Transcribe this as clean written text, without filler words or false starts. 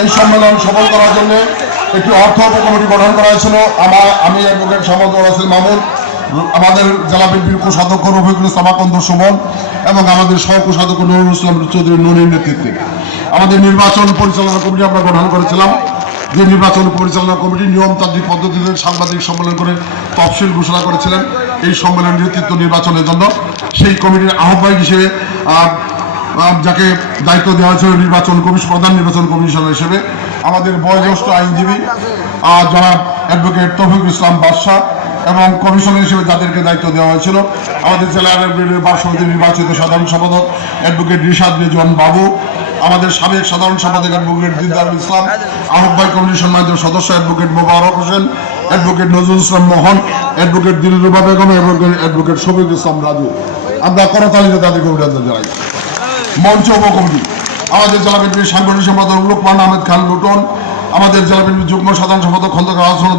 এই সম্মেলন সফল করার জন্য একটি অর্থ উপকমিটি গঠন করা হয়েছিল। আমি অ্যাডভোকেট সম্পাদক রাসেল মামুন, আমাদের জেলা বিএনপির কোষাধ্যক্ষ রফিকুল ইসলাম আকন্দ সুমন এবং আমাদের সহ কোষাধ্যক্ষ নুরুল ইসলাম চৌধুরী নুনির নেতৃত্বে আমাদের নির্বাচন পরিচালনা কমিটি আমরা গঠন করেছিলাম। যে নির্বাচন পরিচালনা কমিটি নিয়মতান্ত্রিক পদ্ধতিতে সাংবাদিক সম্মেলন করে তফসিল ঘোষণা করেছিলেন এই সম্মেলনের নেতৃত্ব নির্বাচনের জন্য। সেই কমিটির আহ্বায়ক হিসেবে যাকে দায়িত্ব দেওয়া হয়েছিল নির্বাচন কমিশন, প্রধান নির্বাচন কমিশনার হিসেবে আমাদের বয়োজ্যেষ্ঠ আইনজীবী জনাব অ্যাডভোকেট তৌফিকুল ইসলাম বাদশা এবং কমিশনার হিসেবে যাদেরকে দায়িত্ব দেওয়া হয়েছিল আমাদের জেলা বার সমিতির নির্বাচিত সাধারণ সম্পাদক অ্যাডভোকেট রিশাদ রেজওয়ান বাবু, আমাদের সাবেক সাধারণ সম্পাদক অ্যাডভোকেট দিদারুল ইসলাম, আহ্বায়ক কমিটির সম্মানিত সদস্য অ্যাডভোকেট মোবারক হোসেন, অ্যাডভোকেট নজরুল ইসলাম মোহন, অ্যাডভোকেট দিলরুবা বেগম এবং অ্যাডভোকেট শফিকুল ইসলাম রাজু। আমরা করতালিতে তাদেরকে অভিনন্দন জানাই। মঞ্চ উপকমিটি আমাদের জেলা বিএনপির সাংগঠনিক সম্পাদক লোকমান আহমেদ খান লুটন, আমাদের জেলা বিএনপির যুগ্ম সাধারণ সম্পাদক খন্দকার হাসান